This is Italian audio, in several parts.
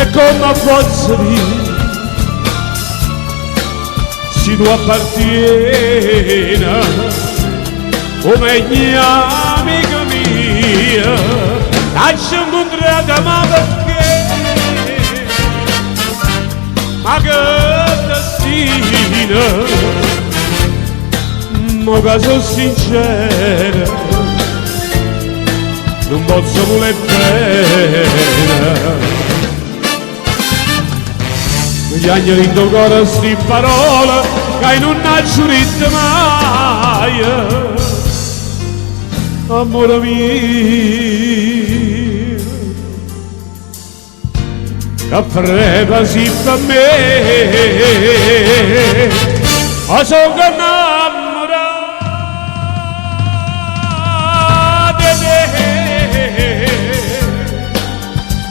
E come posso dire si tu appartiene come mia amica mia ci incontrata ma perché ma che destino ma che sono sincera non posso voler bene gli angeli in tuo cuore sti parole che non nasce ritmo mai amore mio che frevasi per me ma sono innamorato di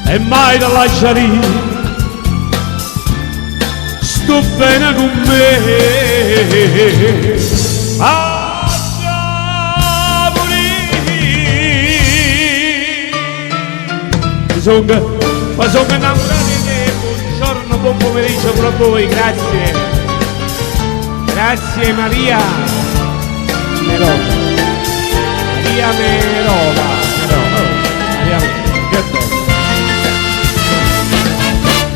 te e mai da lasciare sto bene con me a morire ma sono innamorato di te buongiorno buon pomeriggio per voi grazie grazie Maria Merova Maria Merova Maria che bello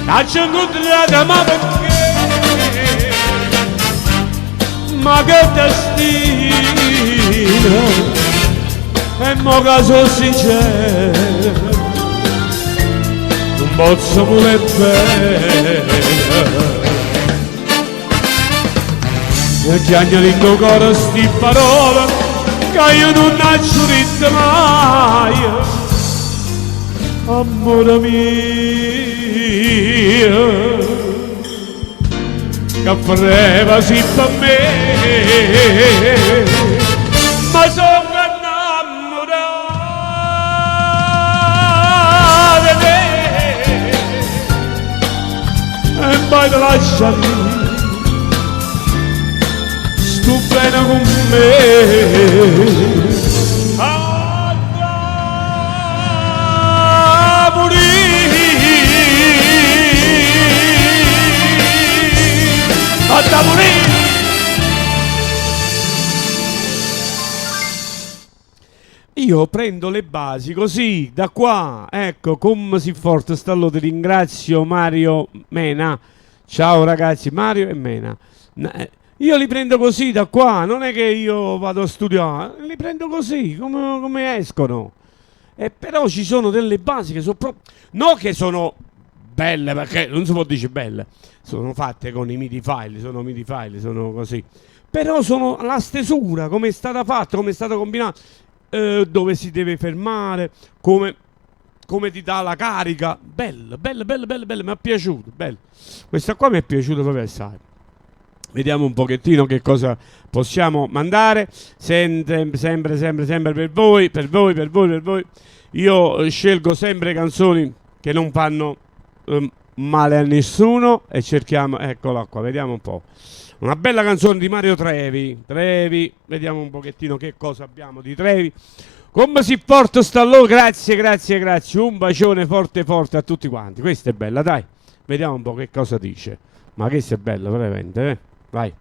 la c'è incontrata ma perché ma che destino e mo che sono sincero non posso voler bene e che agnano in tuo cuore sti parole che io non nascio ritmo mai amore mio che frevasi per me ma sono innamorato di te e poi te lasciami sto bene con me a morire da morire. Io prendo le basi così da qua, ecco come si forte stallo, ti ringrazio Mario Mena, ciao ragazzi Mario e Mena, io li prendo così da qua, non è che io vado a studiare, li prendo così come escono, e però ci sono delle basi che sono proprio, non che sono belle perché non si può dire belle, sono fatte con i MIDI file, sono così. Però sono la stesura, come è stata fatta, come è stata combinata, dove si deve fermare, come ti dà la carica. Bello, mi è piaciuto, bello. Questa qua mi è piaciuta proprio assai. Vediamo un pochettino che cosa possiamo mandare. Sempre per voi. Io scelgo sempre canzoni che non fanno male a nessuno e cerchiamo, eccola qua, vediamo un po'. Una bella canzone di Mario Trevi, vediamo un pochettino che cosa abbiamo di Trevi. Come si porta sta loro, grazie, un bacione forte a tutti quanti. Questa è bella, dai, vediamo un po' che cosa dice. Ma questa è bella, veramente, vai.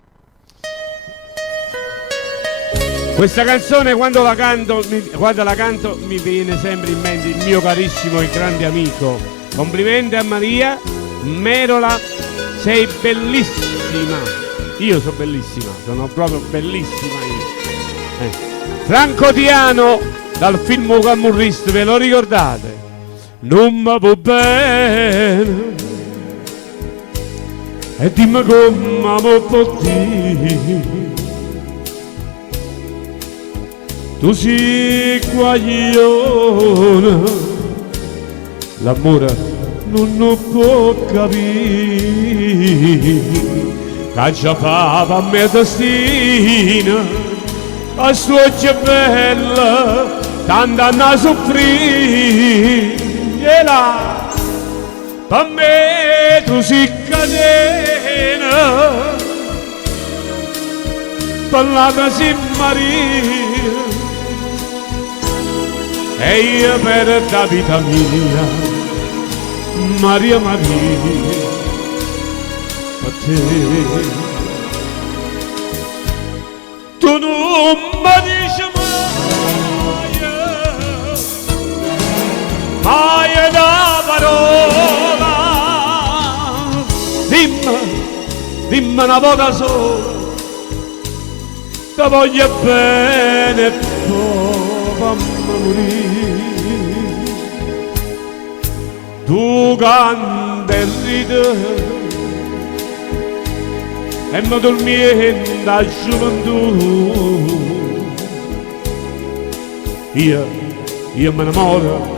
Questa canzone quando la canto mi viene sempre in mente il mio carissimo e grande amico. Complimenti a Maria Merola, sei bellissima. Io sono bellissima, sono proprio bellissima io. Franco Diano dal film Camurrista, ve lo ricordate? Non mi va bene e dimmi come mi può dire. Tu sei guaglione, l'amore non può capire. Che già fa a me destina, a sua bella, tanto a soffrire. E là, per me tu sei catena, per la mia sei Maria. e io per la vita mia, Maria Maria, a te. Tu non mi dici mai una parola, dimmi una volta sola, ti voglio bene e poi fammi morire. Tu canti e ridi e mi dormiendo a gioventù, io mi innamoro,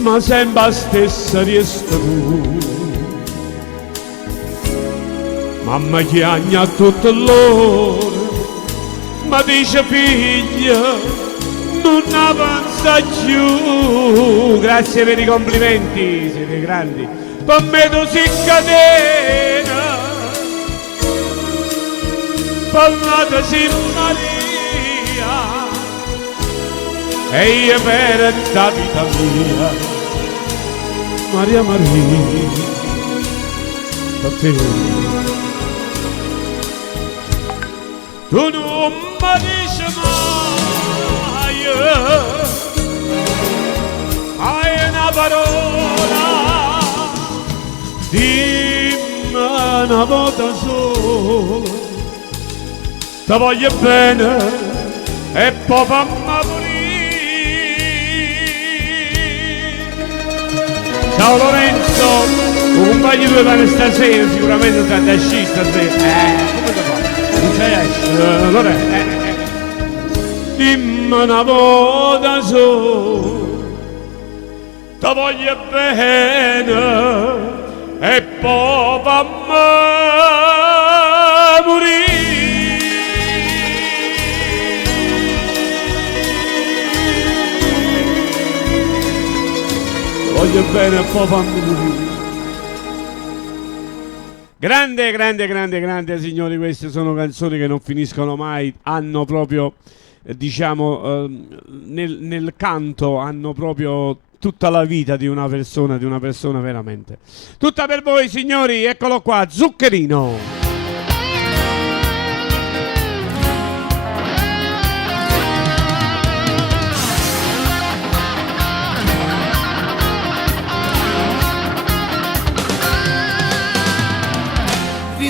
ma sempre la stessa resta tu. Mamma chiagna tutto l'ora, ma dice figlia, non avanza più. Grazie per i complimenti, siete grandi. Per me tu si catena, per me tu si Maria, e io per la vita mia, Maria Maria, per te. Tu non mi dici mai, hai una parola, dimmi una volta sola, ti voglio bene e poi fammi morire. Ciao Lorenzo, un compagno due pane stasera, sicuramente sta da sci stasera. Come ti fa? Non c'è esce, allora dimmi una volta sola, ti voglio bene e poi fammi morire. Ti voglio bene e poi fammi morire. Grande, grande, grande, grande, signori, queste sono canzoni che non finiscono mai, hanno proprio, diciamo, nel canto, hanno proprio tutta la vita di una persona veramente. Tutta per voi, signori, eccolo qua, Zuccherino.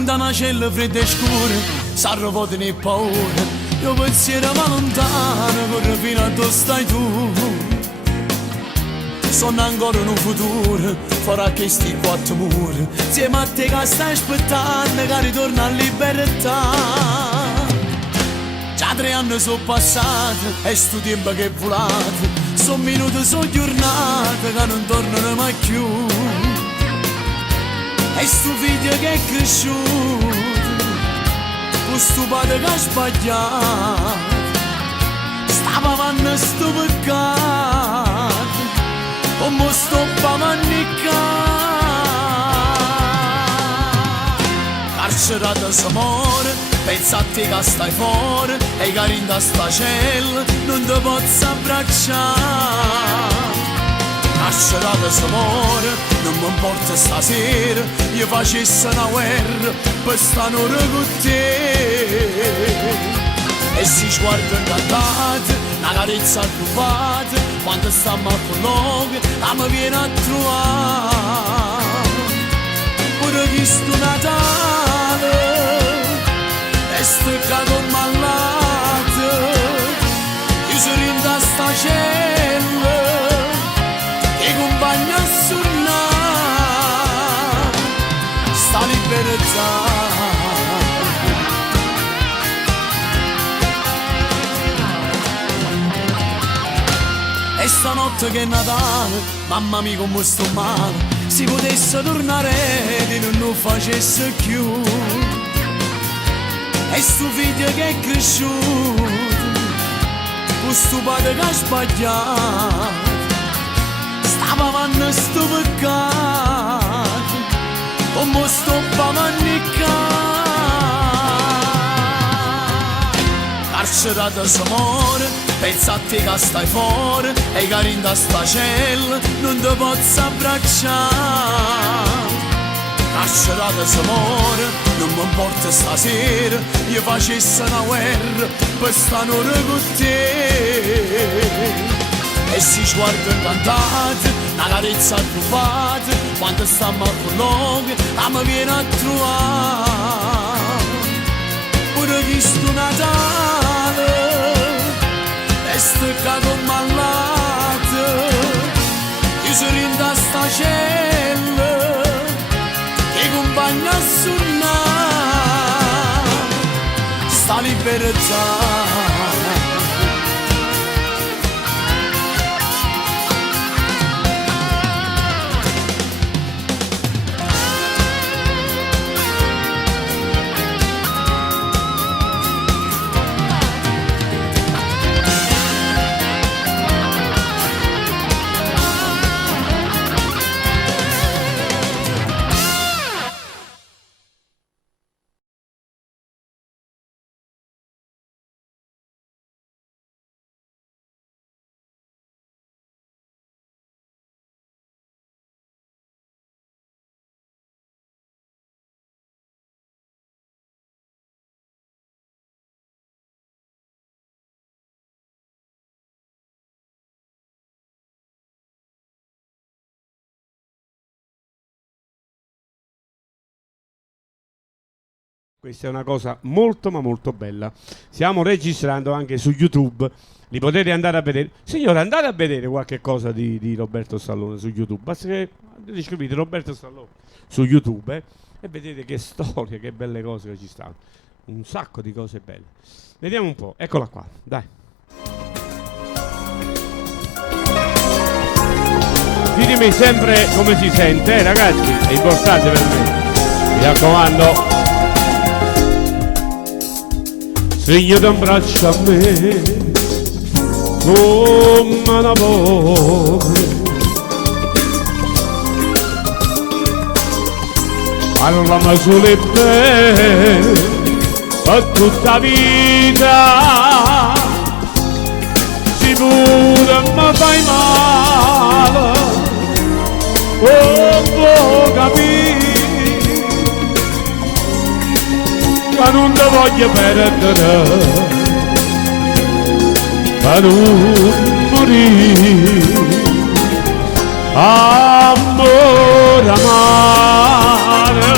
Da una cella fredda e scura, s'arrova di paura, io pensiero va lontano, corro fino a dove stai tu. Sono ancora in un futuro, farà che sti quattro muri, insieme a te che stai aspettando, che ritorna a libertà. Già 3 anni sono passati, e sto tempo che è volato, sono minuti, sono giornate, che non tornano mai più. E sto figlio che è cresciuto, questo padre che ha sbagliato, stava avanti sto peccato, come sto pamanniccato. Carcerata s'amore, pensa a te che stai fuori, e che in da sta cella non ti posso abbracciare. Carcerata s'amore, non mi importa stasera, io facessi una guerra per stare con te. E si sguardo incantato, una carezza rubata, quando stiamo a colloquio, mi viene a trovare. Pure chi sto Natale, e stecca con malato, io sono in da sta cella, e compagna a suonare sta libertà. E stanotte che è Natale, mamma mia come sto male, si potesse tornare e non lo facesse più. E sto figlio che è cresciuto, questo padre che ha sbagliato, stava avanti sto peccato, come sto pamanniccato. Carcerata s'amore, pensa a te che stai fuori e che in sta cella non ti posso abbracciare. Carcerata s'amore, non mi importa stasera, io facessi una guerra per stare con te. E si sguardo incantato, una carezza rubata, quando stiamo con noi, mi viene a trovare. Pure questo Natale, e staccato malato, io sono in sta cella, che compagna a suonare, sta libertà. Questa è una cosa molto ma molto bella. Stiamo registrando anche su YouTube, li potete andare a vedere. Signore, andate a vedere qualche cosa di Roberto Stallone su YouTube. Basta che scrivete Roberto Stallone su YouTube e vedete che storie, che belle cose che ci stanno. Un sacco di cose belle. Vediamo un po', eccola qua, dai. Ditemi sempre come si sente, ragazzi, è importante per me. Mi raccomando. Stringiti un braccio a me come una povera, parlami solo e bene per tutta la vita, se pure mi fai male, oh, può capire. Ma non ti voglio perdere, ma non morire, amore amare.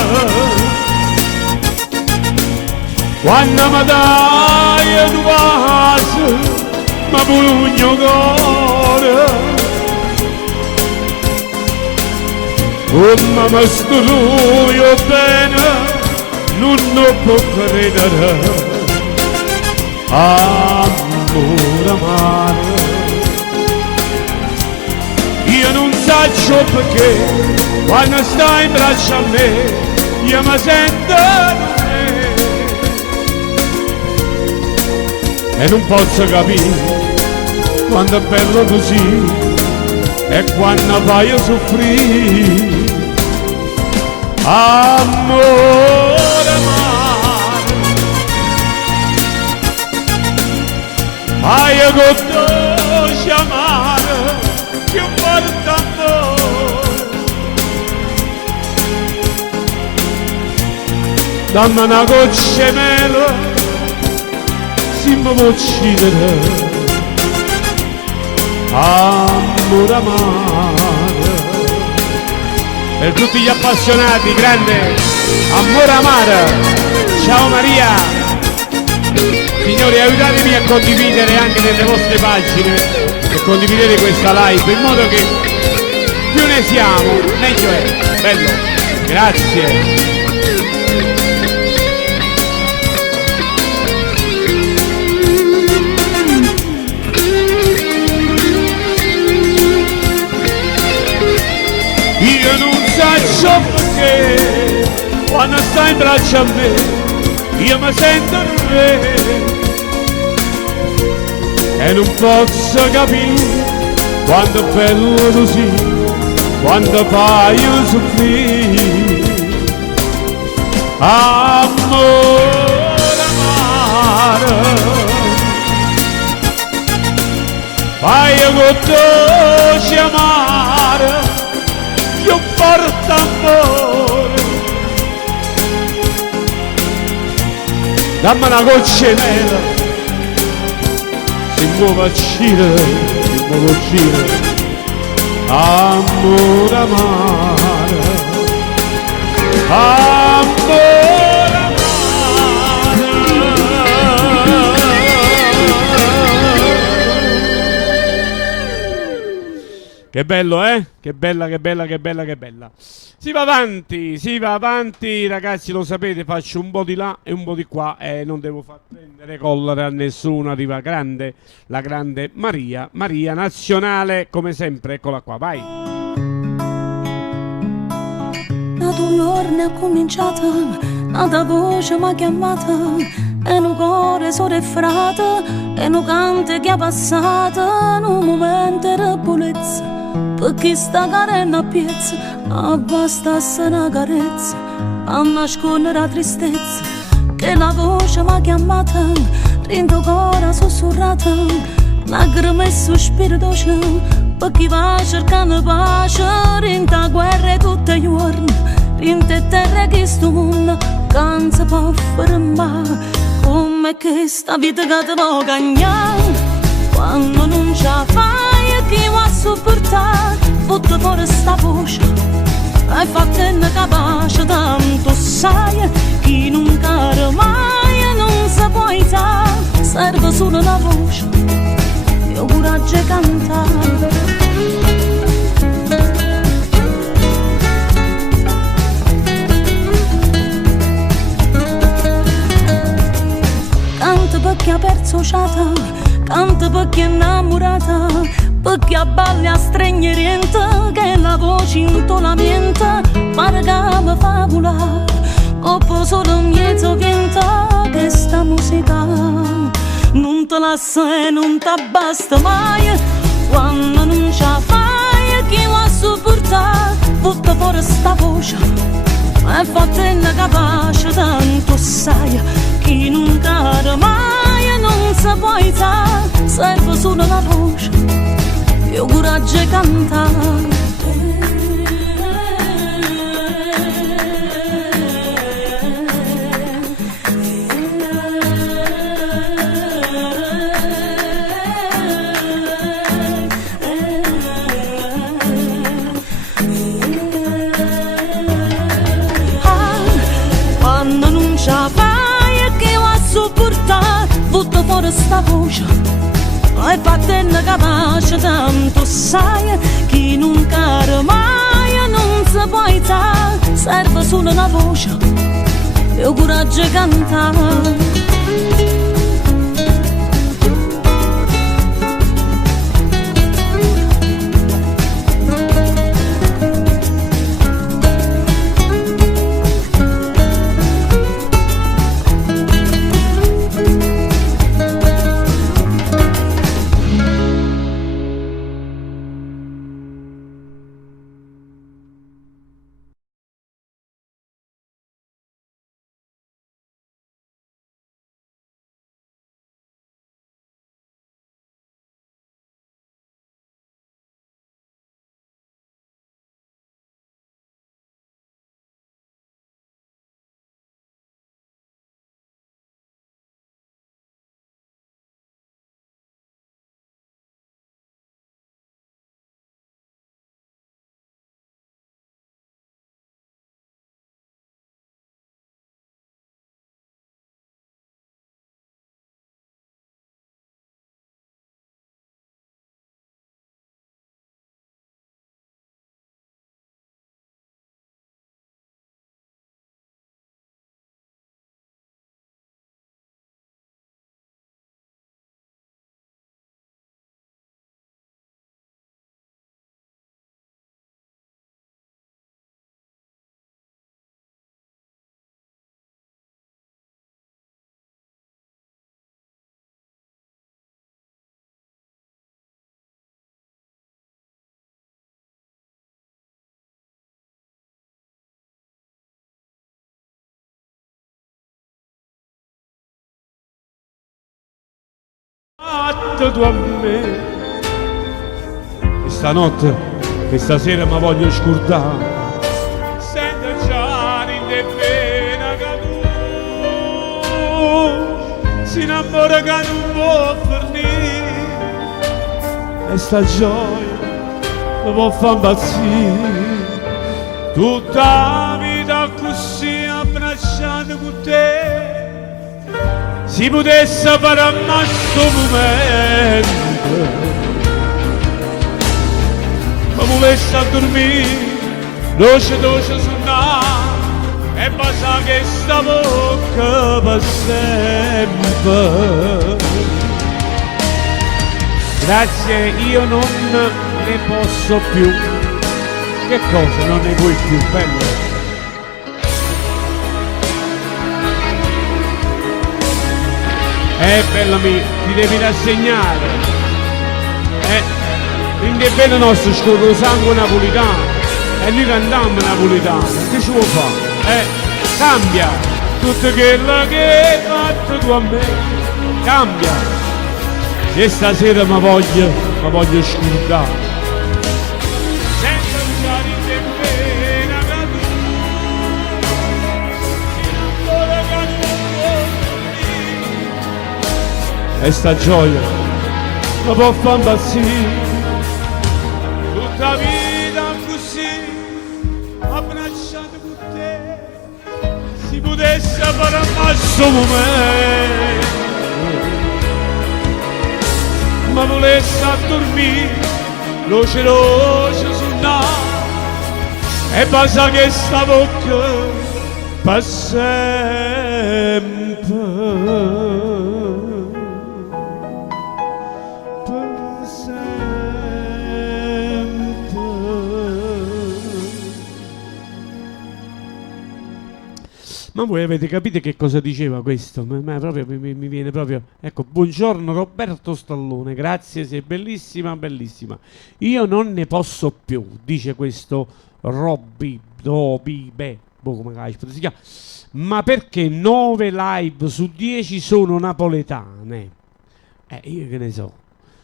Quando mi dai un vaso, mi pugno cuore, come mi struio bene, non può credere, amore amare. Io non so perché quando stai in braccio a me io mi sento me e non posso capire quando è bello così e quando vai a soffrire, amore. Hai goduto amare più forte amore, dammi una goccia di mele se mi può uccidere, amore amare. Per tutti gli appassionati, grande amore amare. Ciao Maria. Signori, aiutatemi a condividere anche nelle vostre pagine e condividete questa live in modo che più ne siamo, meglio è. Bello, grazie. Io non so perché quando stai in braccio a me io mi sento un re e non posso capire quando è bello così, quando fai soffrire, amore amare. io con te ci amare più forte amore. Dammi una goccia nera, si muove a giro, si muove a giro, amore amare, amore. Che bello, eh? Che bella, che bella, che bella, che bella. Si va avanti, ragazzi, lo sapete, faccio un po' di là e un po' di qua e non devo far prendere collera a nessuno, arriva grande, la grande Maria, Maria Nazionale, come sempre, eccola qua, vai. Da 2 giorni è cominciata, nata voce mi ha chiamata, e un cuore sorrefrato, e un cante che è passata, in un momento di pulizia. Perché sta carena a piezza, abbastasse una carezza a nascondere la tristezza. Che la voce mi ha chiamata, dentro cuore sussurrata, lacrime e sospiro dolce, per chi va cercando pace. Dentro guerre tutti i giorni, dentro terra che sto mondo, che non si può fermare. Come che sta vita che ti può cagnare, quando non ce la fai, chi va a sopportare, butta fuori sta voce, hai fatto incapace, tanto sai, chi non cara mai, non si può aiutare, serve solo la voce, e il coraggio di cantare. Canta perché ha perso ciata, canta perché è innamorata, perché a balli a stregneriente, che la voce intolamenta, pare che mi fa volare, coppo solo in mezzo vento, che sta musica non te lascia e non ti basta mai, quando non ce la fai, chi va a sopportare, butta fuori sta voce, è fatta incapace, tanto sai, chi non cade mai, non si può aiutare, serve solo la voce, e il coraggio di cantare. Quando non ce la fai, chi va a sopportare, butta fuori sta voce, hai fatto incapace, tanto sai, chi non cara mai, non si può aiutare, serve solo una voce, e il coraggio di cantare. Fatto tu a me stanotte, che stasera mi voglio scordare. Sento già in pena che tu si innamora che non può finire, e sta gioia mi può far impazzire. Tutta la vita così abbracciata con te, si potesse fare a questo momento, ma volesse a dormire, dolce dolce suonare, e basta che sta bocca per sempre. Grazie, io non ne posso più. Che cosa non ne vuoi più, bello? Bella mia, ti devi rassegnare. Quindi è bene nostro scorre sangue napolitano. E noi cantiamo napolitano. Che ci vuoi fare? Cambia. Tutto quello che hai fatto tu a me. Cambia. E stasera mi voglio scordare. Senza usare in te pena che tu ancora che non puoi. E sta gioia mi può far impazzire. Tutta la vita così abbracciata con te, si potesse fare a questo momento, ma volesse a dormire, luce luce sul naso, e basta che sta bocca per sempre. Ma voi avete capito che cosa diceva questo? Mi viene proprio... Ecco, buongiorno Roberto Stallone, grazie, sei bellissima, bellissima. Io non ne posso più, dice questo come si chiama? Ma perché 9 live su 10 sono napoletane? Io che ne so.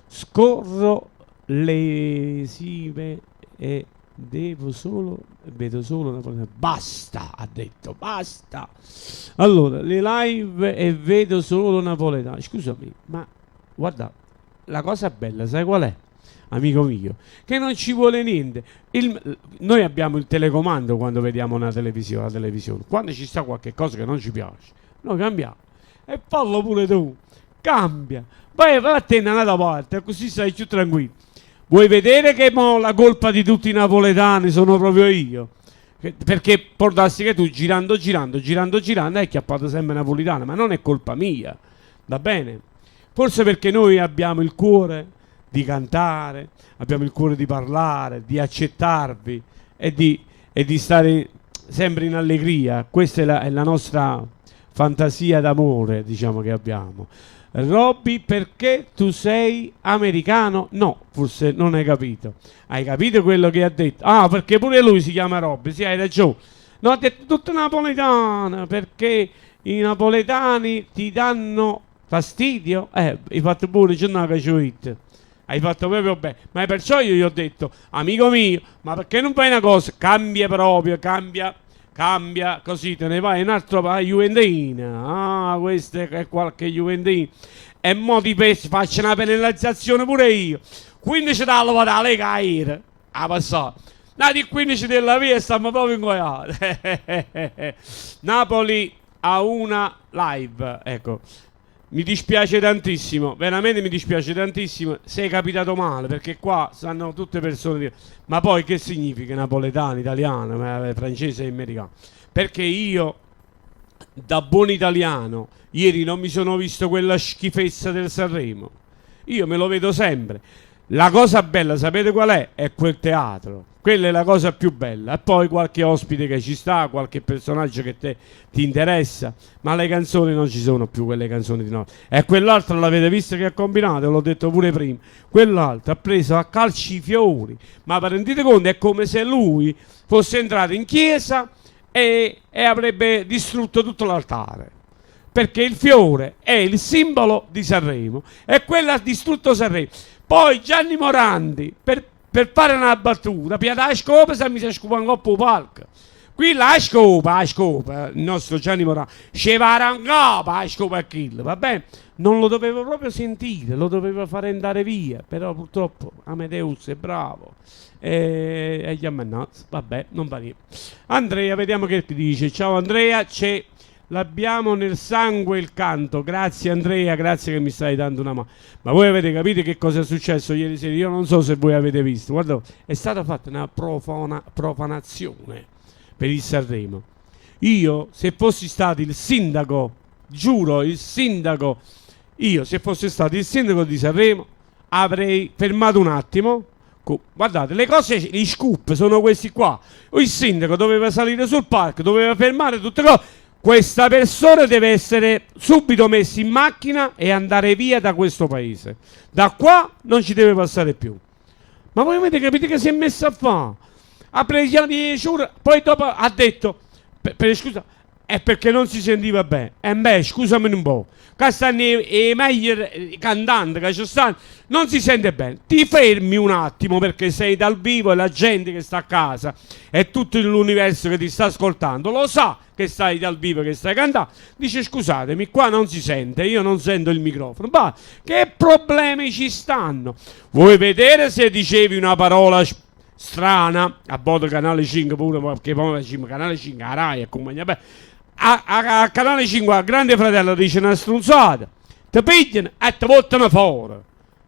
Scorro lesive e... vedo solo napoletano. Basta, ha detto, basta. Allora, le live e vedo solo napoletano. Scusami, ma guarda, la cosa bella, sai qual è? Amico mio, che non ci vuole niente. Noi abbiamo il telecomando quando vediamo la televisione. Quando ci sta qualche cosa che non ci piace, noi cambiamo. E fallo pure tu, cambia. Vai a te un'altra parte, così stai più tranquillo. Vuoi vedere che mo la colpa di tutti i napoletani sono proprio io? Perché può darsi che tu girando hai chiappato sempre napoletana, ma non è colpa mia, va bene? Forse perché noi abbiamo il cuore di cantare, abbiamo il cuore di parlare, di accettarvi e di stare sempre in allegria. Questa è la nostra fantasia d'amore, diciamo, che abbiamo. Robby, perché tu sei americano? No, forse non hai capito. Hai capito quello che ha detto? Ah, perché pure lui si chiama Robby, sì, hai ragione. No, ha detto tutta napoletana, perché i napoletani ti danno fastidio? Hai fatto pure, c'è una caccioita. Hai fatto proprio bene. Ma perciò io gli ho detto, amico mio, ma perché non fai una cosa? Cambia proprio, cambia, così te ne vai un altro Juventina. Ah, questo è qualche Juventina. E mo ti faccio una penalizzazione pure io. 15 dalla vada lei caire a passare. Di 15 della via stiamo proprio ingoiati. Napoli a una live, ecco. Mi dispiace tantissimo, veramente mi dispiace tantissimo. Sei capitato male, perché qua stanno tutte persone. Ma poi che significa napoletano, italiano, francese e americano? Perché io, da buon italiano, ieri non mi sono visto quella schifezza del Sanremo. Io me lo vedo sempre. La cosa bella, sapete qual è? È quel teatro. Quella è la cosa più bella. E poi qualche ospite che ci sta, qualche personaggio che ti interessa. Ma le canzoni non ci sono più, quelle canzoni di noi. E quell'altro l'avete visto che ha combinato? L'ho detto pure prima. Quell'altro ha preso a calci i fiori. Ma vi rendete conto? È come se lui fosse entrato in chiesa e avrebbe distrutto tutto l'altare. Perché il fiore è il simbolo di Sanremo. E quello ha distrutto Sanremo. Poi Gianni Morandi, per fare una battuta, piata la scopa se mi si scopa un coppo palco. Qui la scopa, il nostro Gianni Morano, ci va la scopa a kill, va bene? Non lo dovevo proprio sentire, lo dovevo fare andare via, però purtroppo Amadeus è bravo e gli ammannazza, vabbè, non va niente. Andrea, vediamo che ti dice. Ciao Andrea, l'abbiamo nel sangue il canto. Grazie Andrea, grazie che mi stai dando una mano. Ma voi avete capito che cosa è successo ieri sera? Io non so se voi avete visto, guarda, è stata fatta una profanazione per il Sanremo. Io, se fossi stato il sindaco, giuro, io se fossi stato il sindaco di Sanremo avrei fermato un attimo. Guardate, le cose, gli scoop sono questi qua. Il sindaco doveva salire sul palco, doveva fermare tutte le cose. Questa persona deve essere subito messa in macchina e andare via da questo paese. Da qua non ci deve passare più. Ma voi avete capito che si è messa a fare? Ha preso 10 ore, poi dopo ha detto, scusa, è perché non si sentiva bene. E beh, scusami un po', che stanno i meglio cantanti che ci stanno, non si sente bene. Ti fermi un attimo perché sei dal vivo e la gente che sta a casa e tutto l'universo che ti sta ascoltando lo sa che stai dal vivo, che stai cantando. Dice scusatemi, qua non si sente, io non sento il microfono. Ma che problemi ci stanno? Vuoi vedere se dicevi una parola strana? A volte Canale 5 pure, perché poi Canale 5 a Rai e compagnia. A Canale 5 a Grande Fratello dice una stronzata, ti pigliano e ti buttano fuori.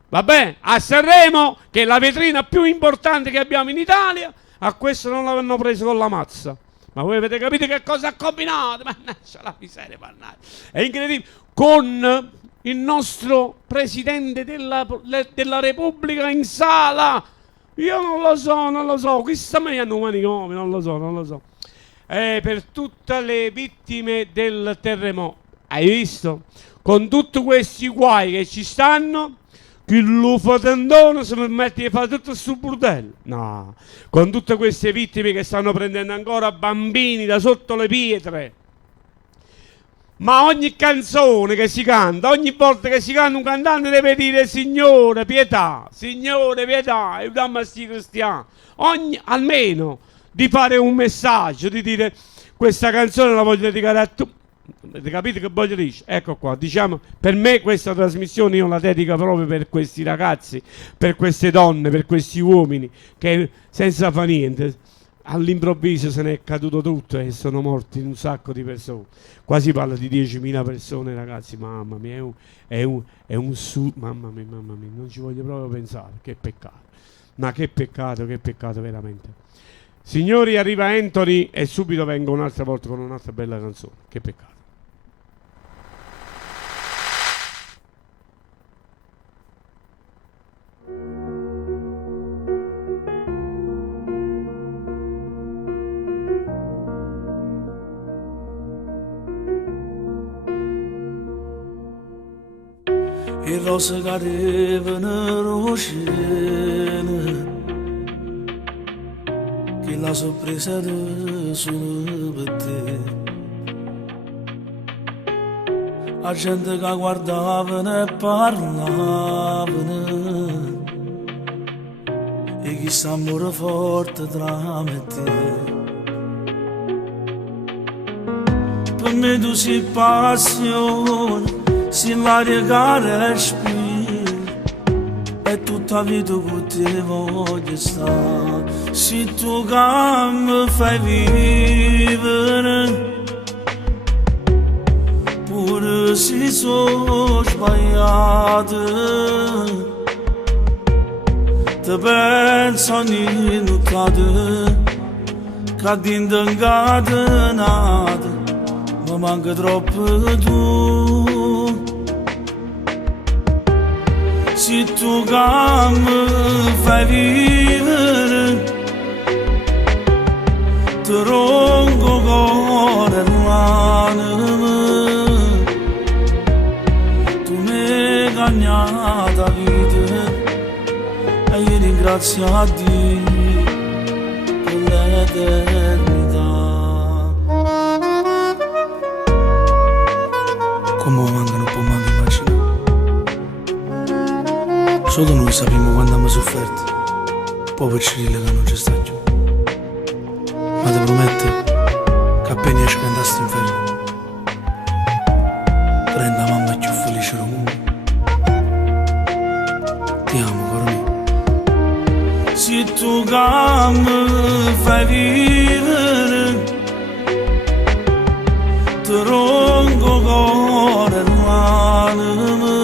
Va bene? A Sanremo, che è la vetrina più importante che abbiamo in Italia, a questo non l'hanno preso con la mazza. Ma voi avete capito che cosa ha combinato? Mannaggia la miseria, mannaggia. È incredibile. Con il nostro Presidente della Repubblica in sala. Io non lo so. Questa me hanno manicomio, non lo so. Per tutte le vittime del terremoto. Hai visto? Con tutti questi guai che ci stanno, chi lo fa tendone si permette di fare tutto questo bordello? No. Con tutte queste vittime che stanno prendendo ancora bambini da sotto le pietre. Ma ogni canzone che si canta, ogni volta che si canta un cantante deve dire Signore pietà, aiutiamo a sti cristiani. Almeno di fare un messaggio, di dire questa canzone la voglio dedicare a tu. Avete capito che voglio dire? Ecco qua, diciamo, per me questa trasmissione io la dedico proprio per questi ragazzi, per queste donne, per questi uomini che senza fa niente, all'improvviso se ne è caduto tutto e sono morti un sacco di persone. Qua si parla di 10.000 persone, ragazzi, mamma mia, è un mamma mia, non ci voglio proprio pensare, che peccato. Ma che peccato veramente. Signori, arriva Anthony e subito vengo un'altra volta con un'altra bella canzone. Che peccato. E rose cadevano roscene, che la sorpresa sono per te. La gente che guardavano e parlavano, e chissà amore forte tra me e te. Per me tu sei passione, sei l'aria che respiri, è tutta vita che ti voglio stare. Se tu che mi fai vivere, pure se sono sbagliato, ti penso ogni notte, che dentro incatenata mi manca troppo tu. Se tu che mi fai vivere, ti rompo cuore e l'anima. Tu mi hai cagnato la vita e io ringrazio a Dio per l'eternità. Come manca non può manco immaginare. Solo noi sappiamo quando abbiamo sofferto poi per Cirile che non ci sta più. Ma ti prometto che appena esce da sto inferno rende la mamma più felice del mondo. Ti amo, caro mio. Se tu che mi fai vivere ti ronco cuore e l'anima,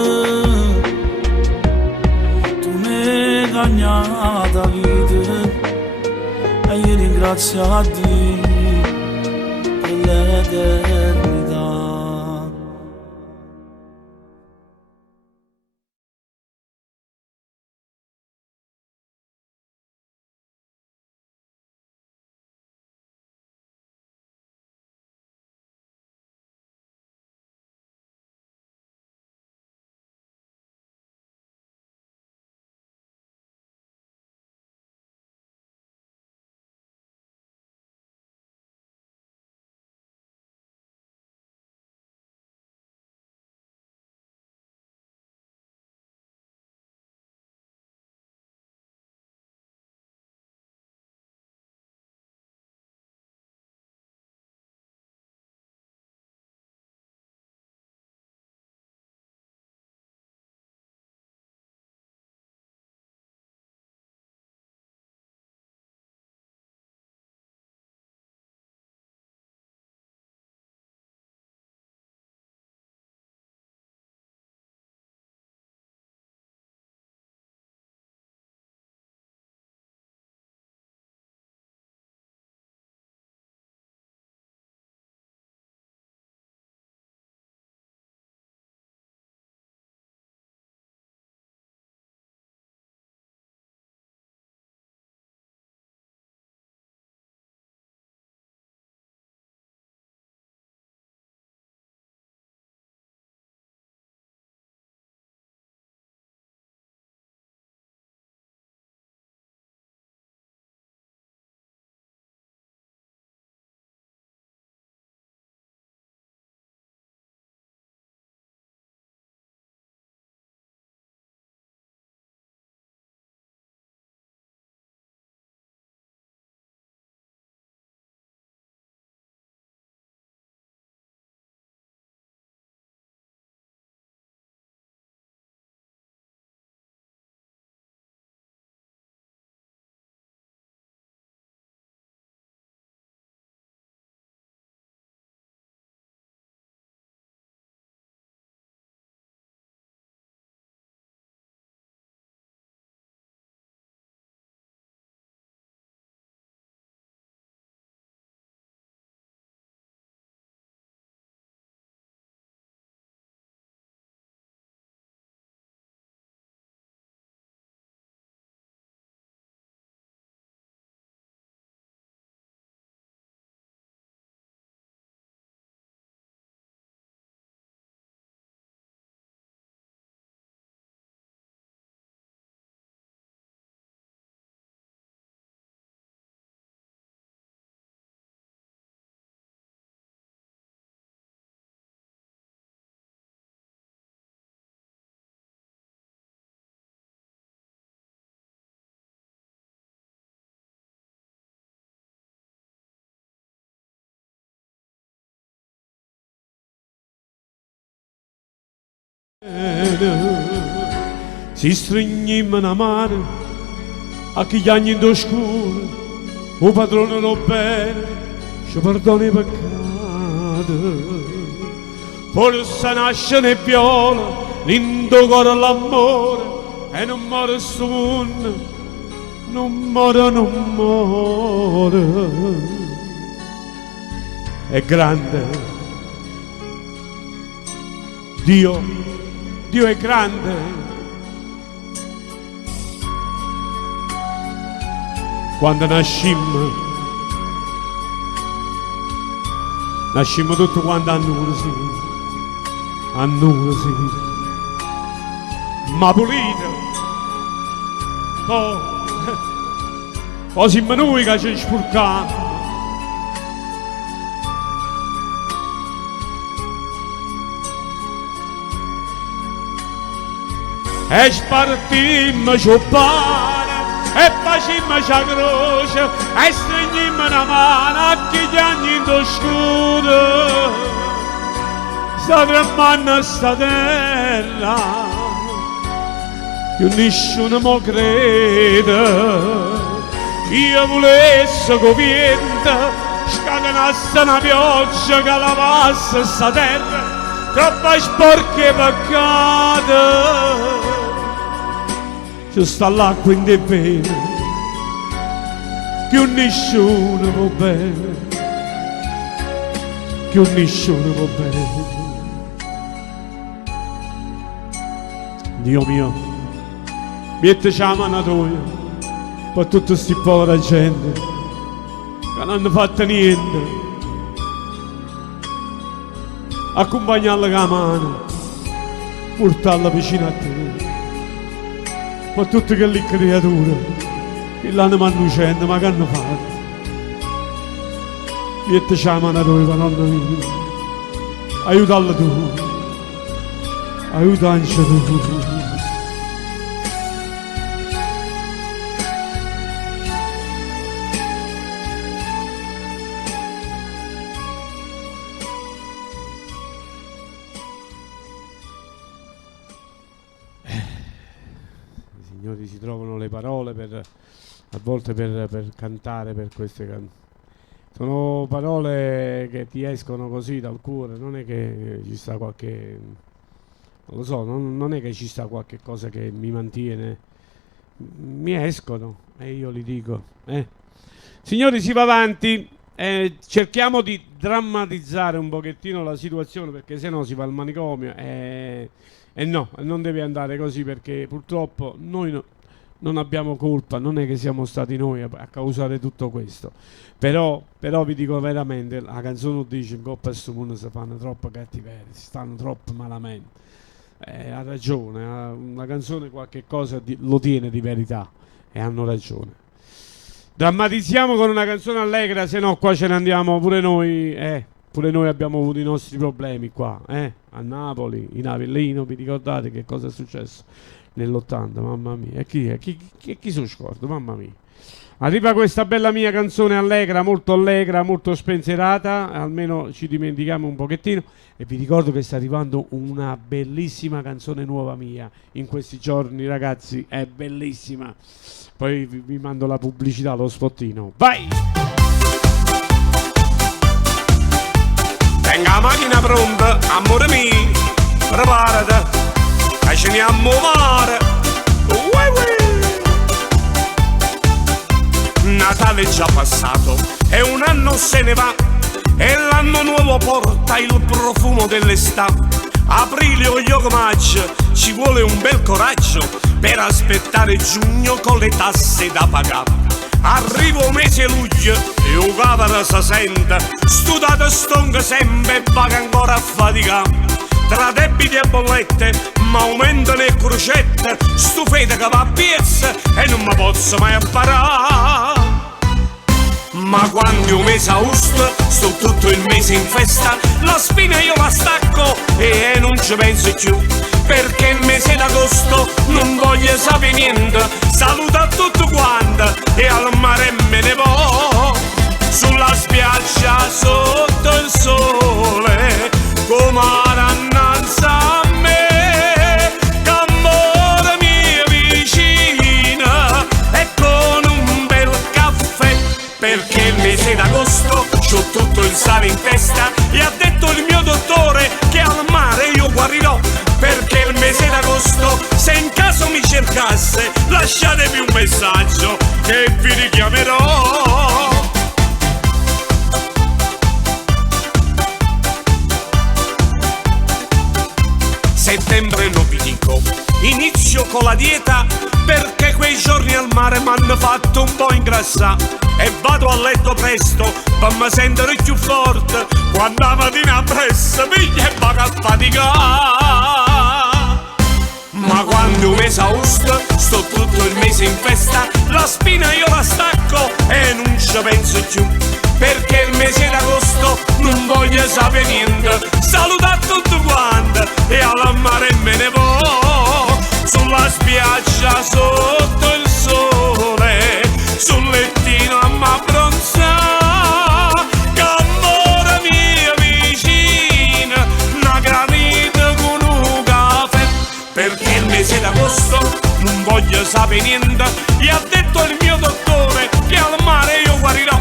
tu mi hai cagnata vita e io ringrazio a Dio per l'eternità. Si stringimmo una mano a chi gli anni in scuro, o padrone lo bene, ci perdoni i peccati. Forse nasce ne viola, lindo cuore l'amore, e non muore sto mondo, non muore, non muore. È grande, Dio è grande. Quando nascimmo tutti quanti a Nursi, ma pulito. Poi siamo noi che ci spurcamo. E spartimmo ciuppare e facimmo la croce e stringimmo una mano a chi gli anni in lo scudo. Sta tremando sta terra, più nessuno mi crede. Io volessi che vento scaganasse una pioggia che lavasse sta terra, troppo sporca e peccata. Ci sta l'acqua in te vene, più nessuno può bene, più nessuno può bene. Dio mio, metteci la mano tua per tutta sti povera gente che non hanno fatto niente. Accompagnarla con la mano, portarla vicino a te. Per tutte quelle creature che l'hanno manducendo, ma che hanno fatto? Metteci la mano tua, nonna mia. Aiutala tu. Aiutaci tu. Signori, si trovano le parole a volte per cantare per queste canzoni. Sono parole che ti escono così dal cuore, non è che ci sta qualche... non lo so, non è che ci sta qualche cosa che mi mantiene. Mi escono e io li dico. Signori, si va avanti, cerchiamo di drammatizzare un pochettino la situazione, perché sennò si va al manicomio e no, non deve andare così, perché purtroppo noi non abbiamo colpa, non è che siamo stati noi a causare tutto questo. Però vi dico veramente, la canzone dice in coppa e sto mondo si fanno troppo cattiverie, si stanno troppo malamente. Ha ragione, una canzone qualche cosa lo tiene di verità e hanno ragione. Drammatizziamo con una canzone allegra, se no qua ce ne andiamo pure noi. Pure noi abbiamo avuto i nostri problemi qua, a Napoli, in Avellino. Vi ricordate che cosa è successo nell'80? Mamma mia, e chi se scorda, mamma mia. Arriva questa bella mia canzone allegra, molto spensierata, almeno ci dimentichiamo un pochettino. E vi ricordo che sta arrivando una bellissima canzone nuova mia in questi giorni, ragazzi, è bellissima. Poi vi mando la pubblicità, lo spottino. Vai! Tenga la macchina pronta, amore mio, preparati, che ce ne ammovare. Natale è già passato e un anno se ne va, e l'anno nuovo porta il profumo dell'estate. Aprile o io maggio ci vuole un bel coraggio per aspettare giugno con le tasse da pagare. Arriva un mese luglio e un cavolo si sente, studato stonco sempre e paga ancora a faticare. Tra debiti e bollette m'aumentano le crocette, stufete che va a piezza e non mi posso mai apparare. Ma quando un mese augusto, sto tutto il mese in festa, la spina io la stacco e non ci penso più, perché il mese d'agosto non voglio sapere niente. Saluto a tutti quanti e al mare me ne vo, sulla spiaggia sotto il sole, come annanza a me, che amore mia vicina, e con un bel caffè, perché il mese d'agosto c'ho tutto il sale in testa, e ha detto il mio dottore che al mare io guarirò, perché il mese d'agosto, se in caso mi cercasse, lasciatevi un messaggio che vi richiamerò. Settembre non vi dico, inizio con la dieta, perché quei giorni al mare m'hanno fatto un po' ingrassare, e vado a letto presto per mi sentire più forte, quando la mattina presto piglia e vado a faticare. Ma quando un mese augusto, sto tutto il mese in festa, la spina io la stacco e non ci penso più, perché il mese d'agosto non voglio sapere niente. Saluto a tutti quanti e al mare me ne vo, sulla spiaggia sotto il sole, perché il mese d'agosto non voglio sapere niente. E ha detto il mio dottore che al mare io guarirò,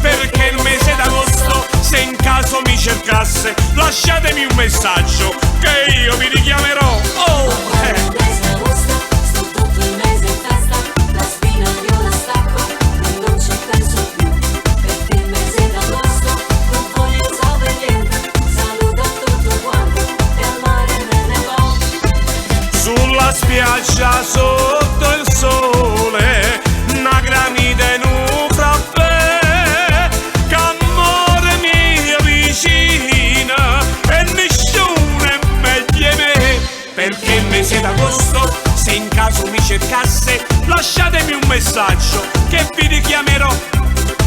perché il mese d'agosto, se in caso mi cercasse, lasciatemi un messaggio che io vi richiamerò. Sto tutto il mese in festa, la spina io la stacco e non ci penso più, perché il mese d'agosto non voglio sapere niente. Saluto tutto quanto e al mare me ne vo. Sulla spiaggia sotto il sole, una granita in un frappè, che amore mio vicina e nessuno è meglio di me, perché il mese d'agosto, se in caso mi cercasse, lasciatemi un messaggio che vi richiamerò,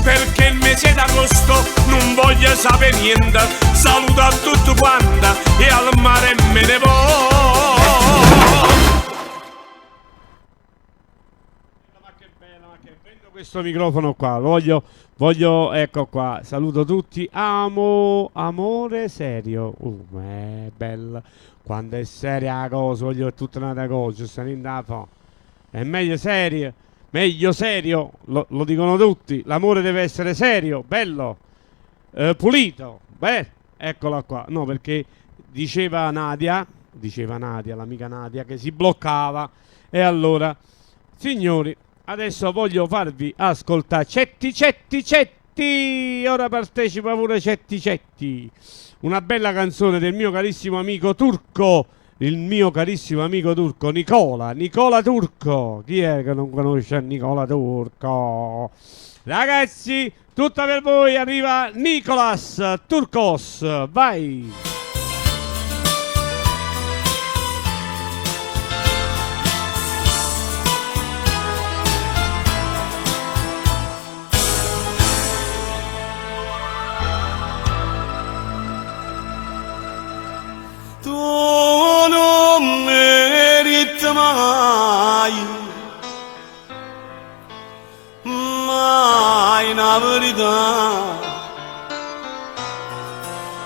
perché il mese d'agosto non voglio sapere niente. Saluto a tutti quanta e al mare me ne vo'. Ma che bello, ma che prendo questo microfono qua, voglio, ecco qua, saluto tutti, amore serio, è bella, quando è seria la cosa, voglio che tutta una cosa, sta in da fa, è meglio serio, lo dicono tutti, l'amore deve essere serio, bello, pulito, beh, eccola qua, no perché diceva Nadia, l'amica Nadia, che si bloccava, e allora, signori, adesso voglio farvi ascoltare Cetti, ora partecipa pure Cetti, una bella canzone del mio carissimo amico Turco, il mio carissimo amico turco Nicola Turco. Chi è che non conosce Nicola Turco? Ragazzi, tutta per voi, arriva Nicolas Turcos, vai! Tu non meriti mai una verità,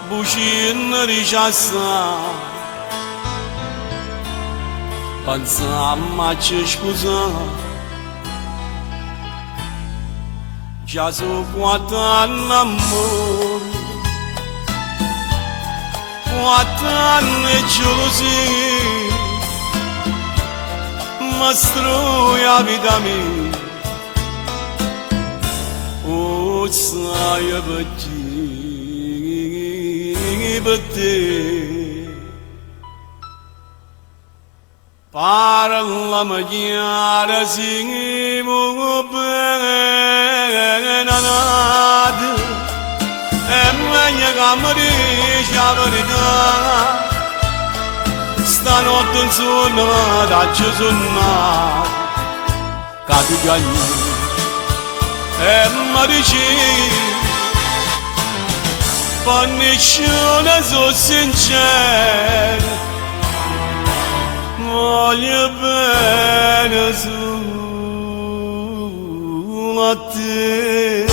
bucina ricassa, pensammo a ci scusare, già su 4 anni amore. 4 anni gelosia mi strui la vita mia, oh sai per te, parlami chiara sì bene nada, e meglio che mi dici la verità. Stanotte in sonno da ci sonno, che tu piangi e mi dici, panniccione sono sincero, voglio bene solo a te.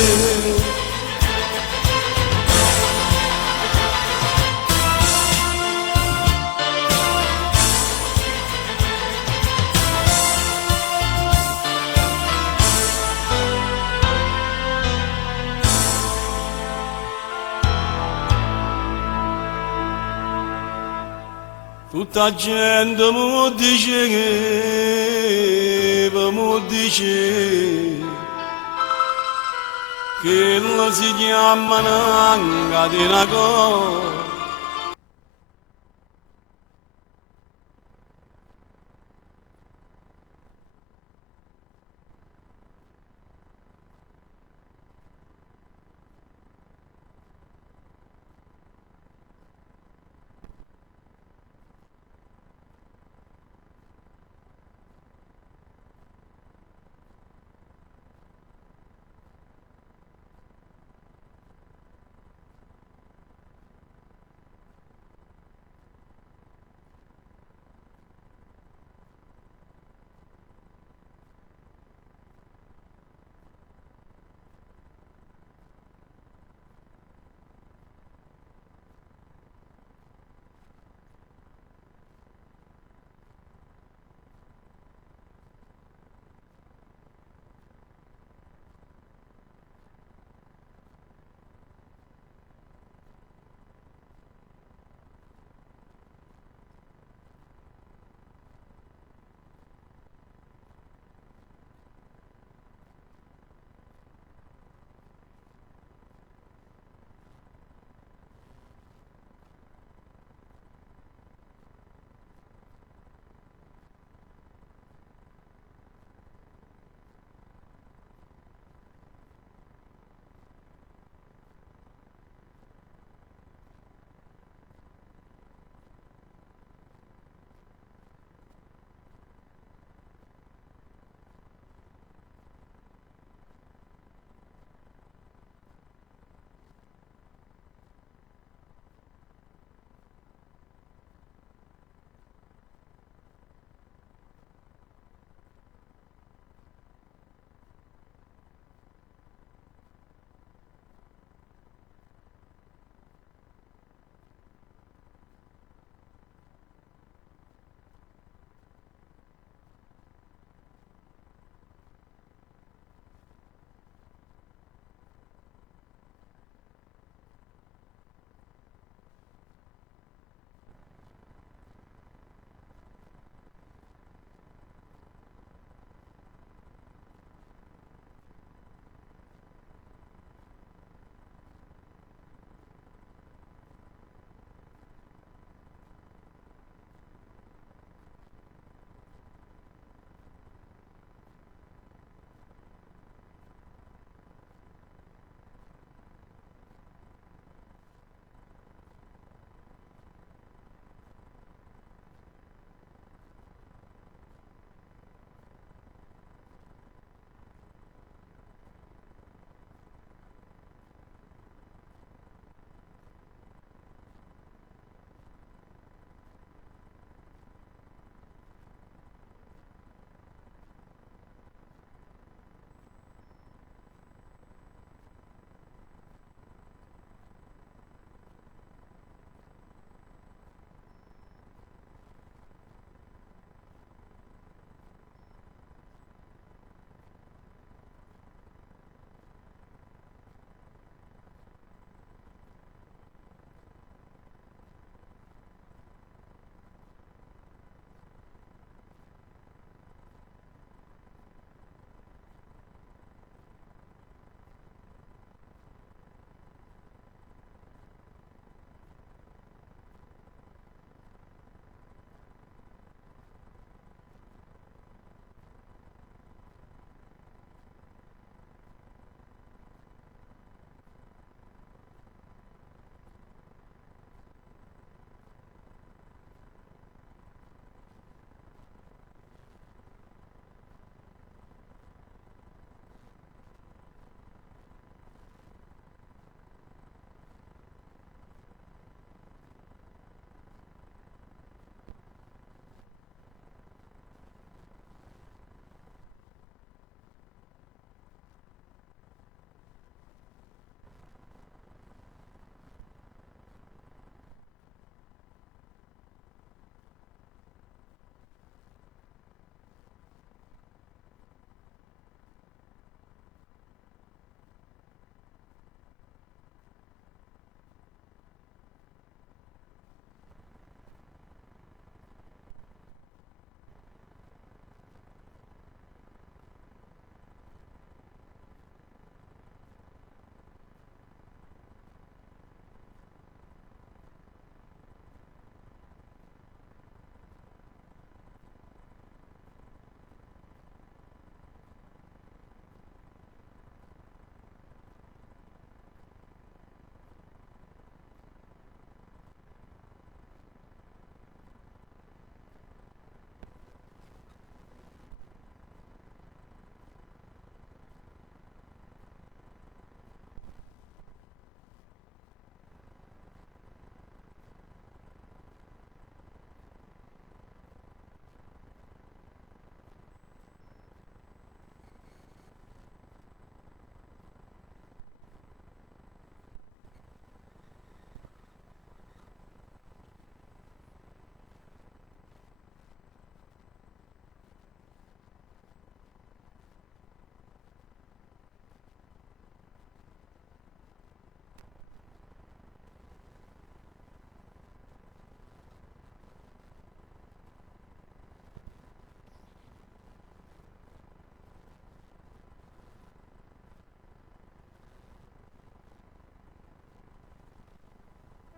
Tutta gente mi dice che la si chiama nanga di una cosa.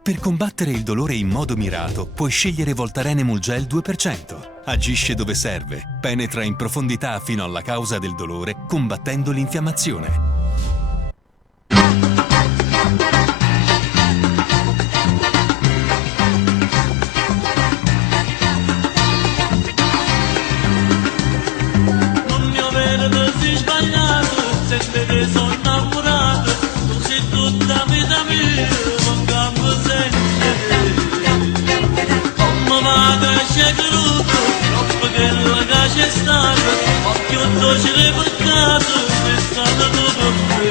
Per combattere il dolore in modo mirato, puoi scegliere Voltaren Emulgel 2%. Agisce dove serve, penetra in profondità fino alla causa del dolore, combattendo l'infiammazione. Non mi avere così sbagliato, se te sono innamorato, tu sei tutta vita mia, con campo senza te. Come va che c'è creduto, troppo che la che c'è stato, occhio dolce peccato, sei stato tu per me.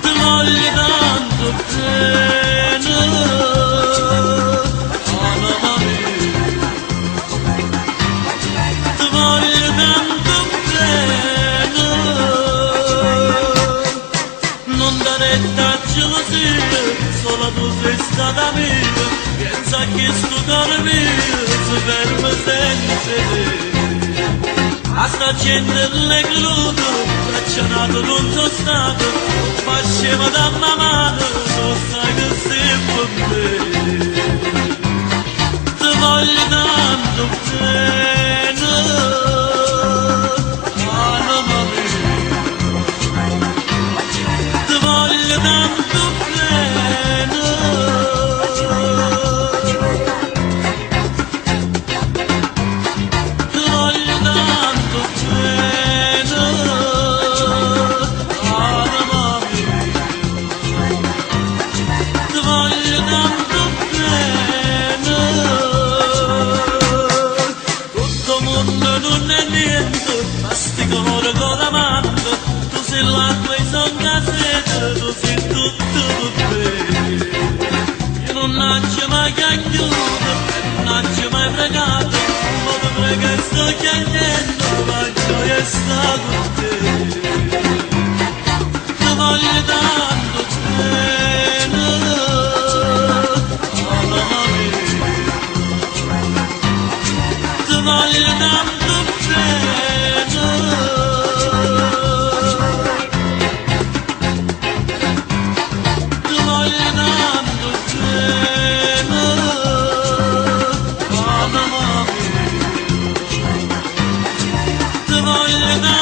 Ti voglio tanto bene, anima mia. Ti voglio tanto bene, non dare retta gelosia, solo tu sei stata mia, pensa che sto cuore mio si ferma senza te. A sta gente l'è creduto, traccianato non sono stato, faceva da mamma, non sai che sei per me. Ti voglio tanto bene, anima mia. Ti voglio tanto bene, ti voglio tanto bene, anima mia. Ti voglio tanto bene. Tutto mondo non è niente, ma sti cuore con la mano. Tu sei l'acqua e son caseta, tu sei tutto per me. Io non nasce mai chiagliuto, non nasce mai pregato, ma ti prego e sto chiagliendo, ma gioia sta con te. Ti voglio tanto bene, anima mia. Ti voglio tanto bene, ti voglio tanto bene, anima mia.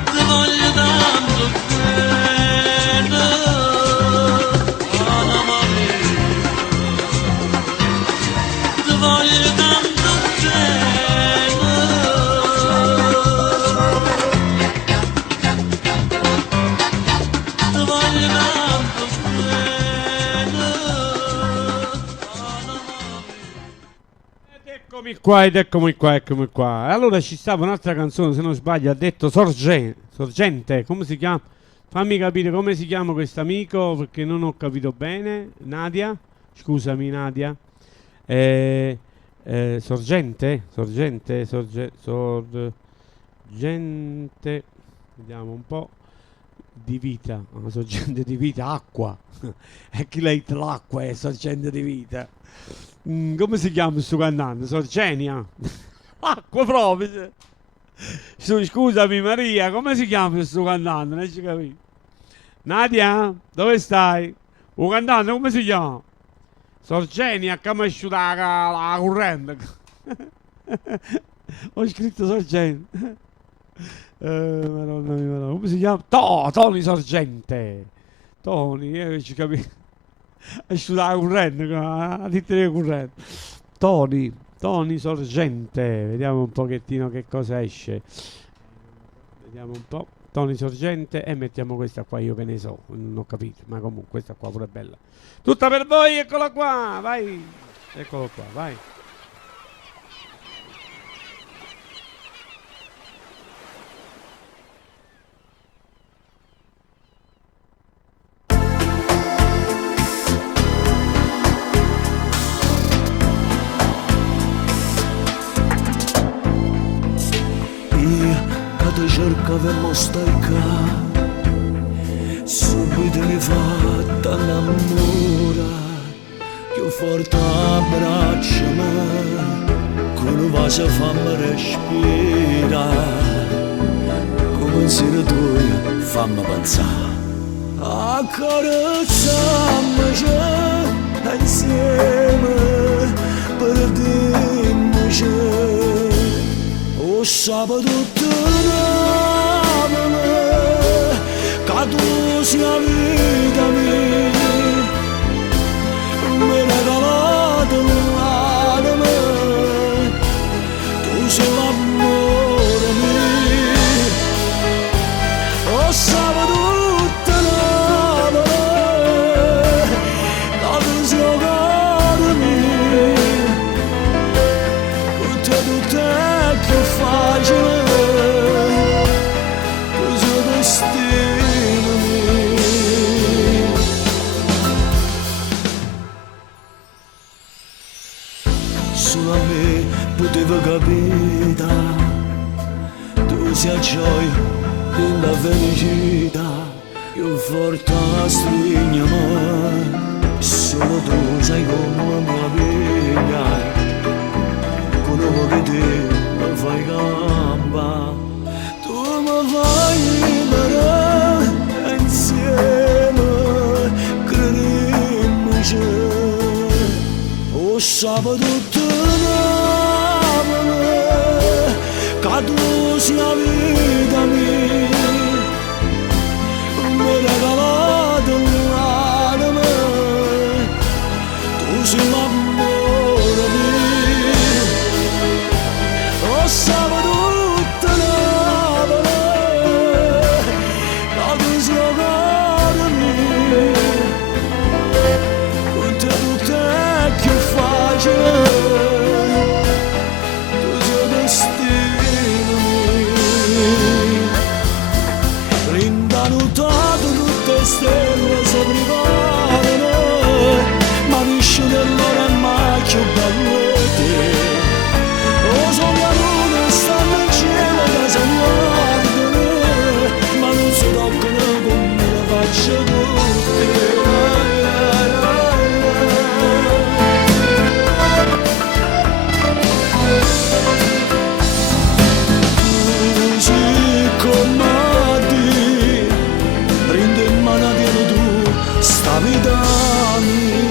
Ti voglio tanto bene, ti voglio tanto bene, anima mia. Ti voglio tanto bene, ti voglio tanto bene, anima mia. Ed eccomi qua. Allora ci stava un'altra canzone, se non sbaglio, ha detto Sorgente, come si chiama? Fammi capire come si chiama questo amico, perché non ho capito bene. Nadia? Scusami Nadia. Sorgente? Vediamo un po'. Di vita, una sorgente di vita, acqua. E chi lei l'acqua è sorgente di vita. Come si chiama questo cantante? Sorgenia? Acqua proprio. Scusami Maria, come si chiama questo cantante? Non ci capisco. Nadia, dove stai? Un cantante come si chiama? Sorgenia, che mi è asciutta la corrente. Ho scritto Sorgente. Madonna mia, Madonna. Come si chiama? Tony Sorgente. Tony, ci capisco. È asciutta la corrente, la ditta di corrente. Tony Sorgente. Vediamo un pochettino che cosa esce. Vediamo un po'. Tony Sorgente e mettiamo questa qua, io che ne so, non ho capito, ma comunque questa qua pure è bella. Tutta per voi, eccola qua, vai. Eccolo qua, vai. Ti cercavamo stacca, subito mi fatta innamora, più forte abbracciami, con vaso fammi respirare, come pensiero tuo fammi pensare. Accarezzammoci insieme, perdiamoci. O sabato tornavamo, che tu sia vita mia, mi regalate l'anima, tu sei l'amore mio. O sabato tornavamo, che tu sia cara mia, con te tutto è più facile, tu sei destino mio. Solo a me poteva capire, tu sei gioia della felicità, io forte a stringermi, solo tu sai come mi pigliai, con un po' di te mi fai gamba, tu mi fai vivere insieme, crediamoci. O sabato tornavamo, che tu sia vita mia, mi regalate l'anima, tu sei l'amore mio. O sabato tornavamo, che tu sia cara mia, con te tutto è più facile, tu sei destino mio. Rindanutato tutte stelle si privano, ma nisce dell'ora e macchio bello te. O sogno a luna stanno in cielo da sognare, ma non si toccano come le facce tutte. Prende in mano pieno tu sta vita mia.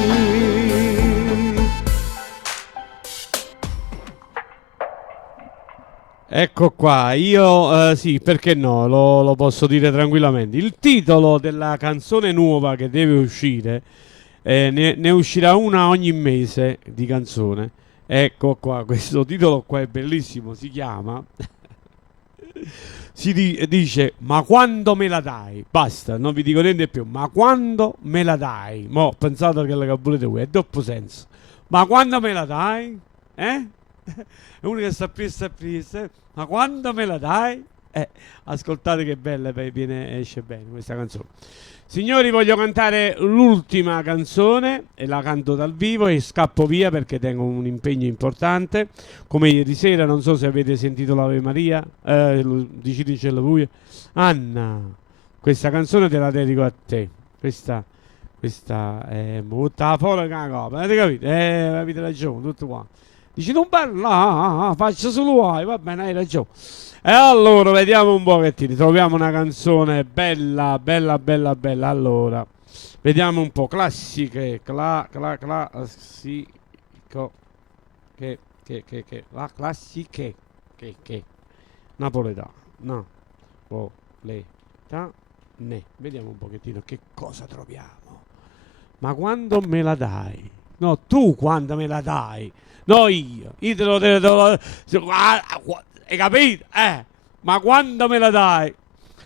Ecco qua, io sì, perché no, lo posso dire tranquillamente. Il titolo della canzone nuova che deve uscire, ne uscirà una ogni mese di canzone. Ecco qua, questo titolo qua è bellissimo, si chiama... dice, ma quando me la dai? Basta, non vi dico niente più, ma quando me la dai? Mo' pensate che la volete voi, è doppio senso. Ma quando me la dai? È uno che sta presa, ma quando me la dai? Ascoltate che bella, esce bene questa canzone. Signori, voglio cantare l'ultima canzone e la canto dal vivo e scappo via perché tengo un impegno importante. Come ieri sera, non so se avete sentito l'Ave Maria, dici cielo buio. Anna, questa canzone te la dedico a te. Questa è molto fuori che avete capito? Avete ragione, tutto qua. Dici non parla, faccio solo va bene, hai ragione. E allora vediamo un pochettino, troviamo una canzone bella. Allora, vediamo un po', classiche, classico, la classiche, che, napoletano, ne. Vediamo un pochettino che cosa troviamo. Ma quando me la dai? No, tu quando me la dai? No, io te lo hai capito? Ma quando me la dai?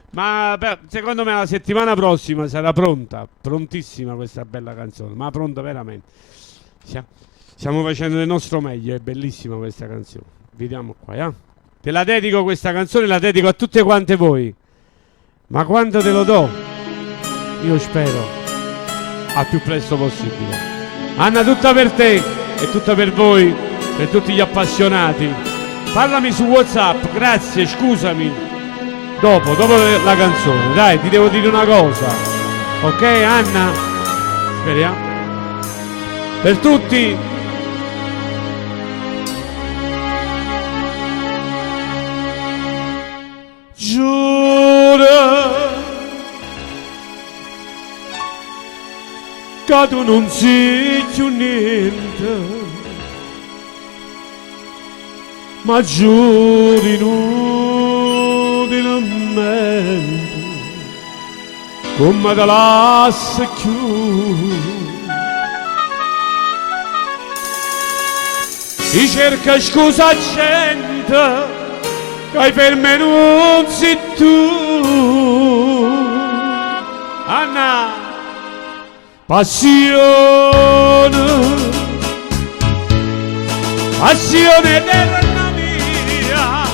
Ma secondo me la settimana prossima sarà pronta, prontissima questa bella canzone, ma pronta veramente. Stiamo facendo il nostro meglio, è bellissima questa canzone. Vediamo qua, Te la dedico questa canzone, la dedico a tutte quante voi. Ma quando te lo do? Io spero al più presto possibile. Anna, tutta per te e tutta per voi, per tutti gli appassionati. Parlami su WhatsApp, grazie, scusami. Dopo la canzone, dai, ti devo dire una cosa. Ok, Anna? Speriamo. Per tutti che tu non sei più niente, ma giuri inutilmente, come te lassi più. E cerca scusa gente che per me non sei tu. Anna, passione, passione eterna mia,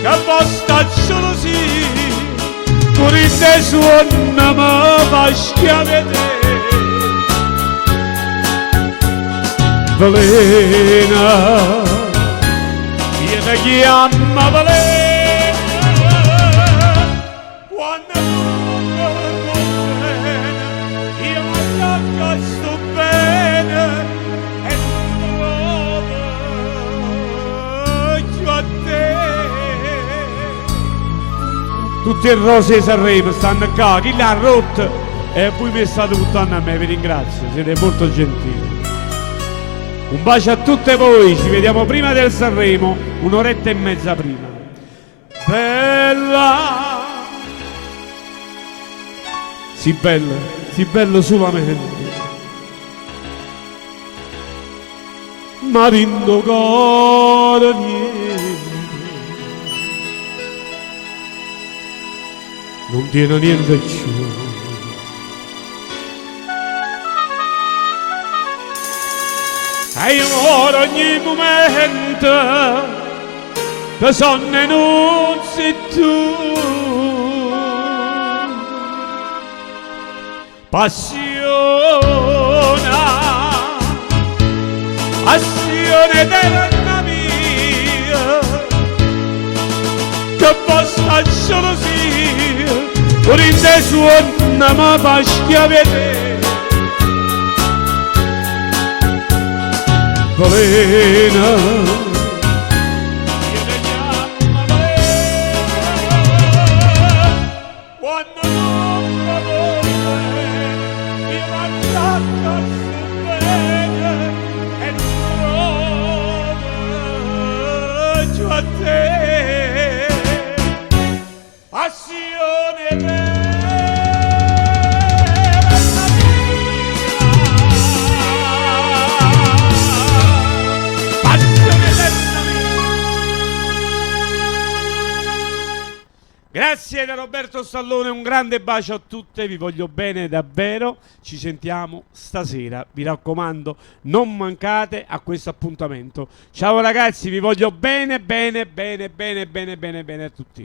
che basta gelosia, pure in te suona mi fa schiavere. Velena, io ti chiamo Velena, quando tu non bene, io mi attacco sto bene e trovo giù a te. Tutte le rose di Sanremo stanno qua, chi l'ha rotta e voi mi state buttando a me, vi ringrazio, siete molto gentili. Un bacio a tutte voi, ci vediamo prima del Sanremo, un'oretta e mezza prima. Bella, sì bello solamente, ma rindo cuore niente, non tiene niente più. E ora ogni momento che sonne non sei tu. Passione, passione eterna mia, che basta gelosia, pure in te suona mi fa schiavere. Velena, io ti chiamo Velena, quando non mi vuoi bene, io mi attacco su bene e trovo giù a te. Passione eterna. Grazie da Roberto Stallone, un grande bacio a tutte, vi voglio bene davvero, ci sentiamo stasera, vi raccomando non mancate a questo appuntamento. Ciao ragazzi, vi voglio bene a tutti.